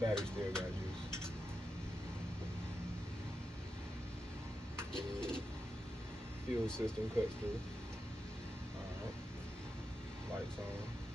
battery still got juice. Fuel system cuts through. Alright. Lights on.